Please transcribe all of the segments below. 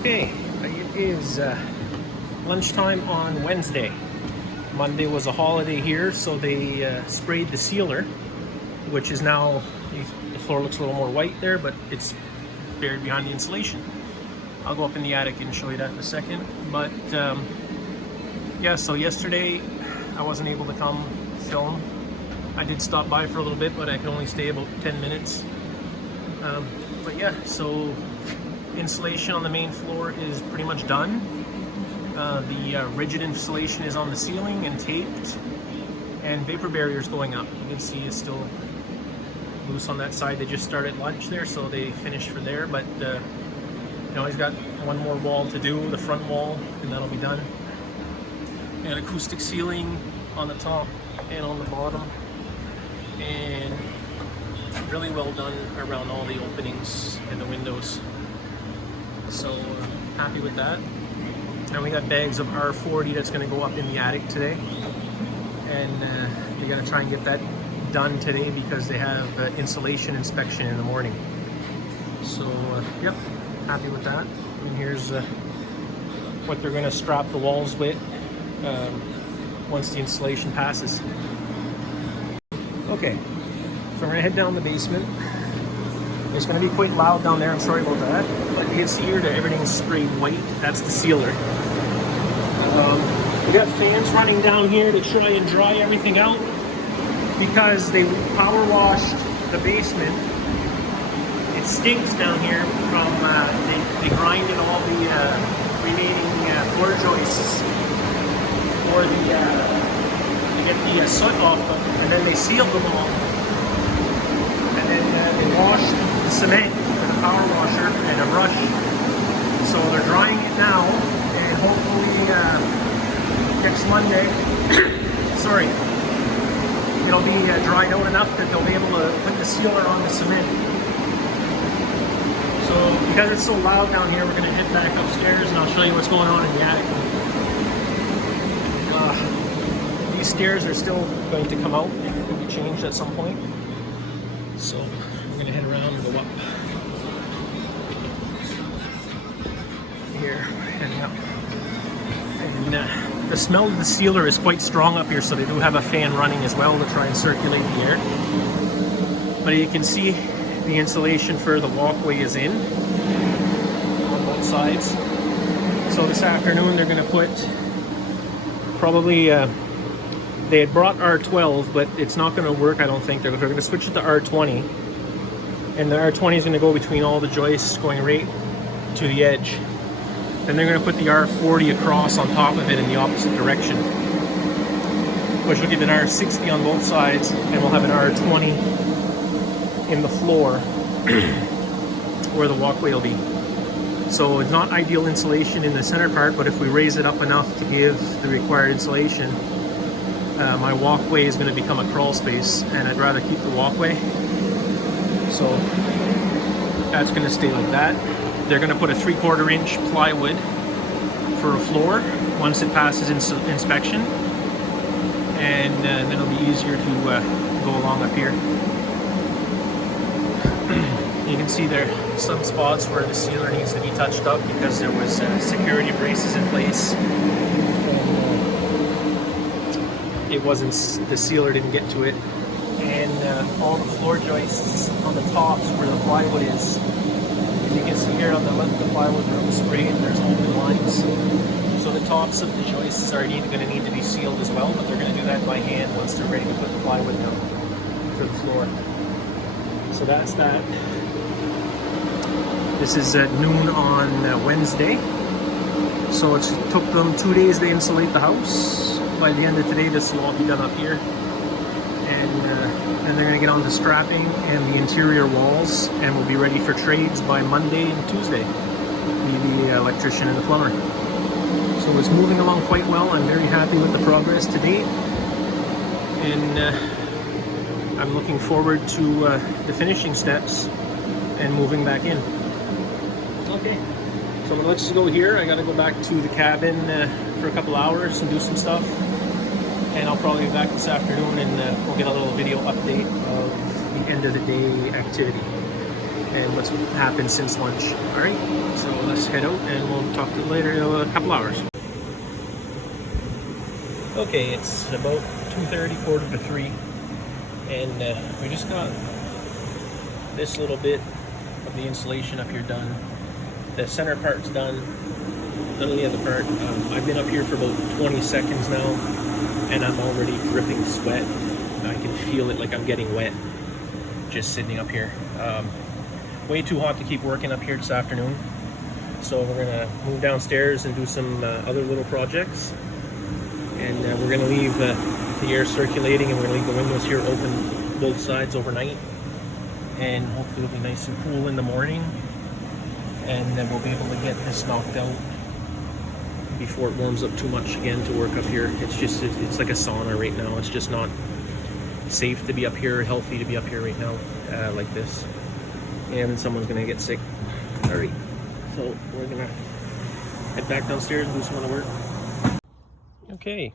Okay, it is lunchtime on Wednesday. Monday was a holiday here, so they sprayed the sealer, which is now, the floor looks a little more white there, but it's buried behind the insulation. I'll go up in the attic and show you that in a second. But yeah, so yesterday I wasn't able to come film. I did stop by for a little bit, but I could only stay about 10 minutes. But yeah, so insulation on the main floor is pretty much done. The rigid insulation is on the ceiling and taped, and vapor barrier is going up. You can see it's still loose on that side. They just started lunch there, so they finished for there, but you know, he's got one more wall to do, the front wall, and that'll be done. And acoustic ceiling on the top and on the bottom, and really well done around all the openings and the windows. So happy with that. And we got bags of R40 that's going to go up in the attic today, and we got to try and get that done today because they have insulation inspection in the morning. So yep, happy with that. And here's what they're going to strap the walls with once the installation passes. Okay, so we're going to head down the basement. It's going to be quite loud down there, I'm sorry about that. But you can see here that everything's sprayed white. That's the sealer. We got fans running down here to try and dry everything out because they power washed the basement. It stinks down here from, they grinded all the remaining floor joists for the, to get the soot off them, and then they sealed them all. And then they washed the cement with a power washer and a brush. So they're drying it now, and hopefully next Monday, sorry, it'll be dried out enough that they'll be able to put the sealer on the cement. So because it's so loud down here, we're going to head back upstairs and I'll show you what's going on in the attic. These stairs are still going to come out and be changed at some point. So we're going to head around and go up. Here, heading up. And the smell of the sealer is quite strong up here, so they do have a fan running as well to try and circulate the air. But you can see the insulation for the walkway is in on both sides. So this afternoon they're going to put probably, they had brought R12, but it's not going to work, I don't think. They're going to switch it to R20. And the R20 is going to go between all the joists going right to the edge. Then they're going to put the R40 across on top of it in the opposite direction, which will give an R60 on both sides, and we'll have an R20 in the floor where the walkway will be. So it's not ideal insulation in the center part, but if we raise it up enough to give the required insulation, my walkway is going to become a crawl space, and I'd rather keep the walkway. So that's going to stay like that. They're going to put a 3/4 inch plywood for a floor once it passes inspection, and then it'll be easier to go along up here. You can see there are some spots where the sealer needs to be touched up because there was security braces in place. It wasn't, the sealer didn't get to it, and all the floor joists on the tops where the plywood is. You can see here on the left, the plywood room sprayed, there's open lines. So the tops of the joists are going to need to be sealed as well, but they're going to do that by hand once they're ready to put the plywood down to the floor. So that's that. This is at noon on Wednesday. So it took them 2 days to insulate the house. By the end of today, this will all be done up here. And they're going to get on to strapping and the interior walls, and we'll be ready for trades by Monday and Tuesday. The electrician and the plumber. So it's moving along quite well. I'm very happy with the progress to date, and I'm looking forward to the finishing steps and moving back in. Okay, so I'm gonna let you go here. I gotta go back to the cabin for a couple hours and do some stuff. And I'll probably be back this afternoon, and we'll get a little video update of the end of the day activity and what's happened since lunch. All right, so let's head out and we'll talk to you later in a couple hours. Okay, it's about 2:30, quarter to 3, and we just got this little bit of the insulation up here done. The center part's done, none of the other part. I've been up here for about 20 seconds now, and I'm already dripping sweat. I can feel it like I'm getting wet just sitting up here. Way too hot to keep working up here this afternoon, so we're gonna move downstairs and do some other little projects, and we're gonna leave the air circulating, and we're gonna leave the windows here open both sides overnight, and hopefully it'll be nice and cool in the morning, and then we'll be able to get this knocked out before it warms up too much again to work up here. It's like a sauna right now. It's just not safe to be up here, healthy to be up here right now like this, and someone's gonna get sick. All right, so we're gonna head back downstairs and do some other work. Okay,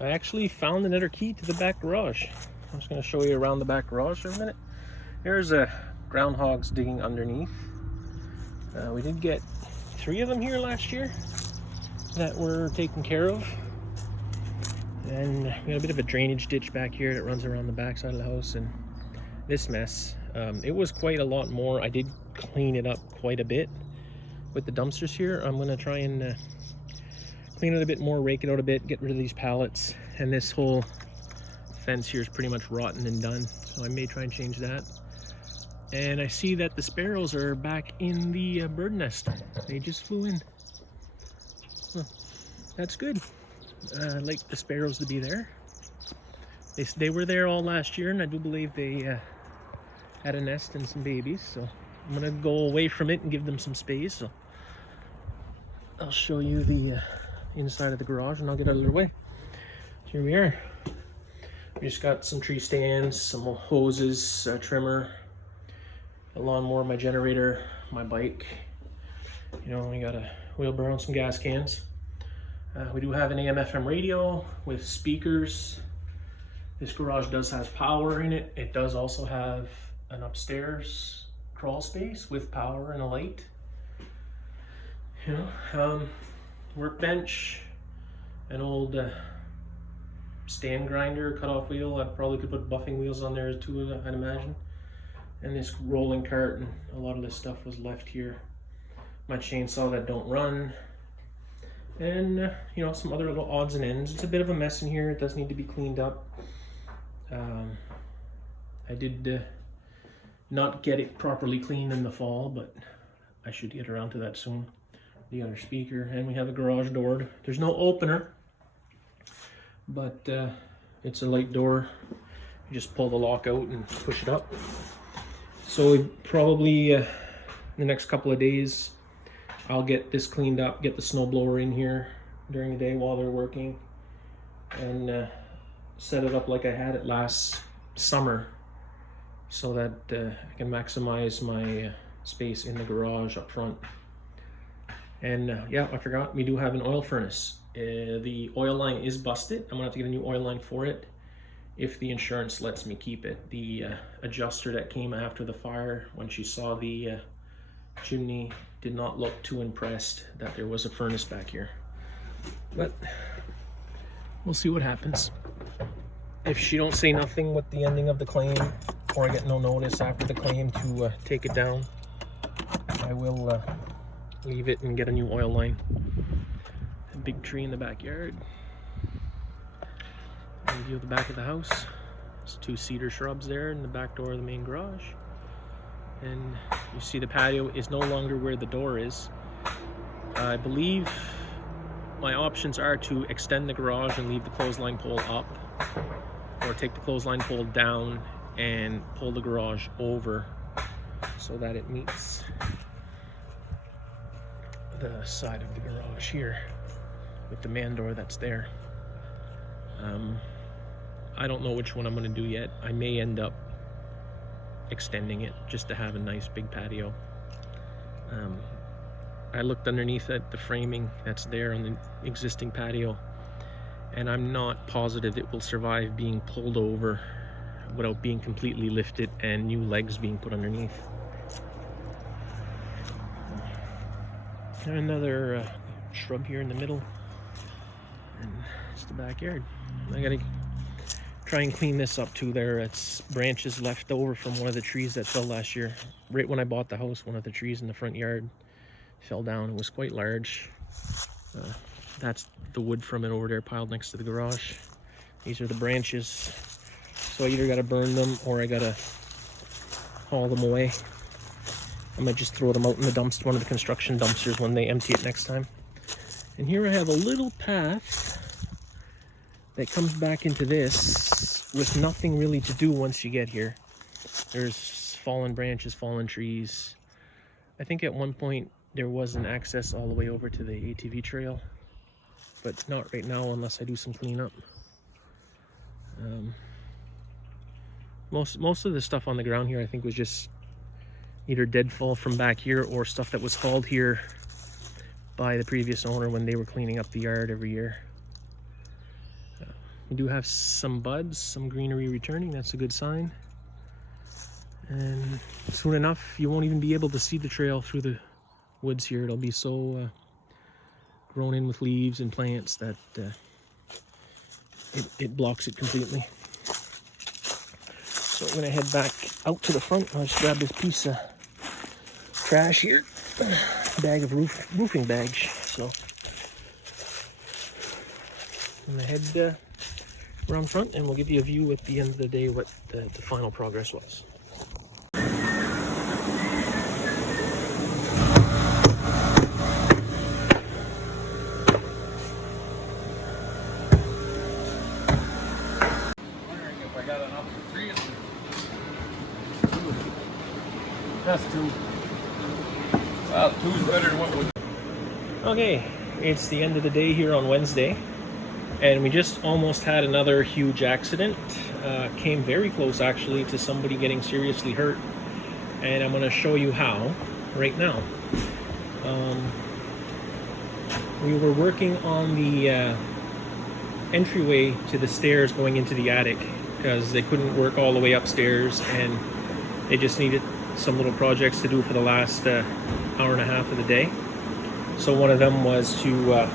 I actually found another key to the back garage. I'm just gonna show you around the back garage for a minute. There's groundhogs digging underneath. We did get 3 of them here last year that were taken care of, and we got a bit of a drainage ditch back here that runs around the back side of the house, and this mess. It was quite a lot more. I did clean it up quite a bit with the dumpsters here. I'm gonna try and clean it a bit more, rake it out a bit, get rid of these pallets, and this whole fence here is pretty much rotten and done, so I may try and change that. And I see that the sparrows are back in the bird nest. They just flew in. Huh. That's good. I'd like the sparrows to be there. They were there all last year, and I do believe they had a nest and some babies, so I'm gonna go away from it and give them some space. So I'll show you the inside of the garage, and I'll get out of their way. Here we are. We just got some tree stands, some hoses, a trimmer, a lawnmower, my generator, my bike. You know, we got a wheelbarrow and some gas cans. We do have an AM/FM radio with speakers. This garage does have power in it. It does also have an upstairs crawl space with power and a light. You know, workbench, an old stand grinder, cutoff wheel. I probably could put buffing wheels on there too, I'd imagine. And this rolling cart, and a lot of this stuff was left here. My chainsaw that don't run, and you know, some other little odds and ends. It's a bit of a mess in here. It does need to be cleaned up. I did not get it properly cleaned in the fall, but I should get around to that soon. The other speaker, and we have a garage door. There's no opener, but it's a light door. You just pull the lock out and push it up. So we probably in the next couple of days, I'll get this cleaned up, get the snowblower in here during the day while they're working, and set it up like I had it last summer, so that I can maximize my space in the garage up front. And yeah, I forgot, we do have an oil furnace. The oil line is busted. I'm gonna have to get a new oil line for it if the insurance lets me keep it. The adjuster that came after the fire, when she saw the chimney, did not look too impressed that there was a furnace back here. But we'll see what happens. If she don't say nothing with the ending of the claim, or I get no notice after the claim to take it down, I will leave it and get a new oil line. A big tree in the backyard. View of the back of the house. There's 2 cedar shrubs there in the back door of the main garage. And you see the patio is no longer where the door is. I believe my options are to extend the garage and leave the clothesline pole up, or take the clothesline pole down and pull the garage over so that it meets the side of the garage here with the man door that's there. I don't know which one I'm going to do yet. I may end up extending it just to have a nice big patio. I looked underneath at the framing that's there on the existing patio, and I'm not positive it will survive being pulled over without being completely lifted and new legs being put underneath. Another shrub here in the middle, and it's the backyard. I gotta try and clean this up too. There, it's branches left over from one of the trees that fell last year. Right when I bought the house, one of the trees in the front yard fell down. It was quite large. That's the wood from it over there piled next to the garage. These are the branches. So I either gotta burn them or I gotta haul them away. I might just throw them out in the dumpster, one of the construction dumpsters, when they empty it next time. And here I have a little path that comes back into this with nothing really to do once you get here. There's fallen branches, fallen trees. I think at one point there was an access all the way over to the ATV trail, but not right now unless I do some cleanup. Most of the stuff on the ground here I think was just either deadfall from back here or stuff that was hauled here by the previous owner when they were cleaning up the yard every year. We do have some buds, some greenery returning. That's a good sign. And soon enough, you won't even be able to see the trail through the woods here. It'll be so grown in with leaves and plants that it blocks it completely. So I'm gonna head back out to the front. I'll just grab this piece of trash here, bag of roofing bags. So I'm gonna head around front, and we'll give you a view at the end of the day what the final progress was. That's two. Well, two's better than what we. Okay, it's the end of the day here on Wednesday, and we just almost had another huge accident. Came very close actually to somebody getting seriously hurt, and I'm going to show you how right now. We were working on the entryway to the stairs going into the attic because they couldn't work all the way upstairs, and they just needed some little projects to do for the last hour and a half of the day. So one of them was to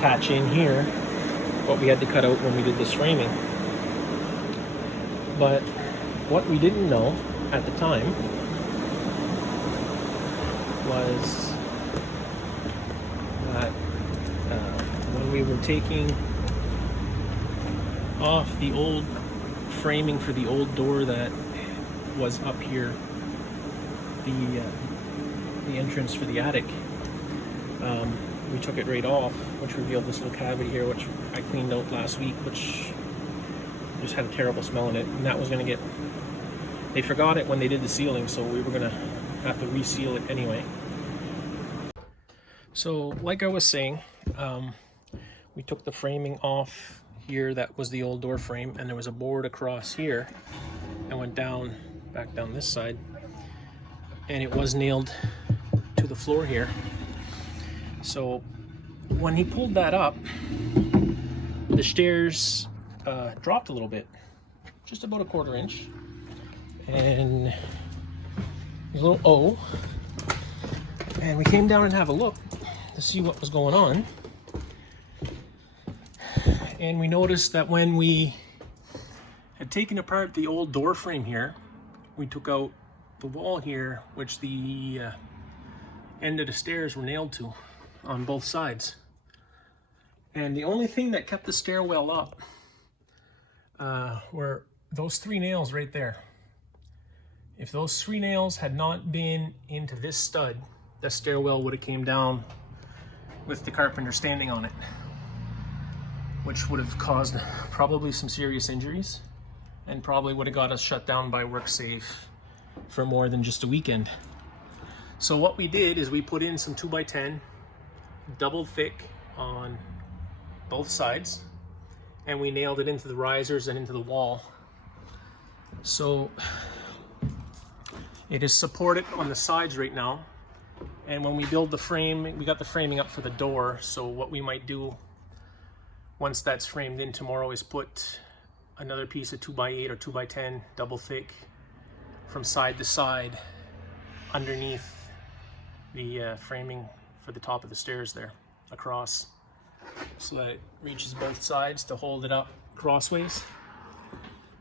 patch in here what we had to cut out when we did this framing. But what we didn't know at the time was that when we were taking off the old framing for the old door that was up here, the entrance for the attic, we took it right off, which revealed this little cavity here, which I cleaned out last week, which just had a terrible smell in it, and that was going to get, they forgot it when they did the sealing, so we were going to have to reseal it anyway. So like I was saying, we took the framing off here. That was the old door frame, and there was a board across here and went down, back down this side, and it was nailed to the floor here. So when he pulled that up, the stairs dropped a little bit, just about a 1/4 inch, and there's a little O, and we came down and have a look to see what was going on, and we noticed that when we had taken apart the old door frame here, we took out the wall here, which the end of the stairs were nailed to on both sides. And the only thing that kept the stairwell up were those 3 nails right there. If those 3 nails had not been into this stud, the stairwell would have came down with the carpenter standing on it, which would have caused probably some serious injuries and probably would have got us shut down by WorkSafe for more than just a weekend. So what we did is we put in some 2x10 double thick on both sides, and we nailed it into the risers and into the wall. So it is supported on the sides right now, and when we build the frame, we got the framing up for the door. So what we might do once that's framed in tomorrow is put another piece of 2x8 or 2x10 double thick from side to side underneath the framing for the top of the stairs there, across, so that it reaches both sides to hold it up crossways.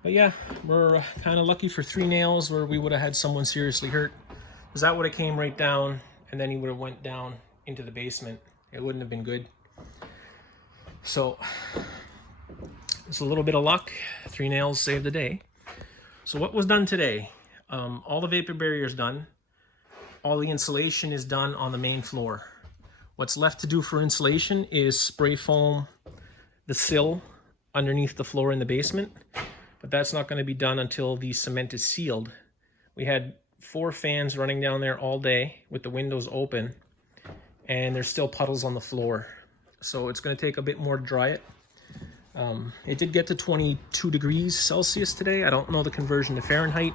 But yeah, we're kind of lucky for 3 nails where we would have had someone seriously hurt, because that would have came right down and then he would have went down into the basement. It wouldn't have been good. So it's a little bit of luck. 3 nails saved the day. So what was done today? All the vapor barrier is done. All the insulation is done on the main floor. What's left to do for insulation is spray foam the sill underneath the floor in the basement, but that's not going to be done until the cement is sealed. We had 4 fans running down there all day with the windows open, and there's still puddles on the floor. So it's going to take a bit more to dry it. It did get to 22 degrees Celsius today. I don't know the conversion to Fahrenheit.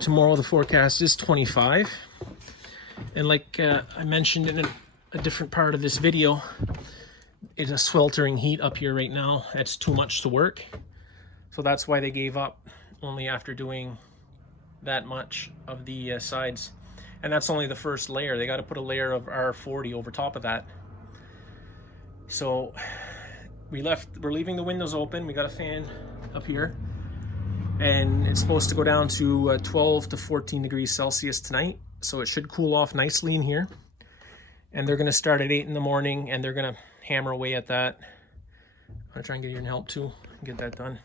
Tomorrow the forecast is 25. And like I mentioned in a different part of this video, it's a sweltering heat up here right now. That's too much to work. So that's why they gave up only after doing that much of the sides. And that's only the first layer. They got to put a layer of R40 over top of that. So we're leaving the windows open. We got a fan up here, and it's supposed to go down to 12 to 14 degrees Celsius tonight. So it should cool off nicely in here. And they're going to start at 8 in the morning, and they're going to hammer away at that. I'm going to try and get you and help too and get that done.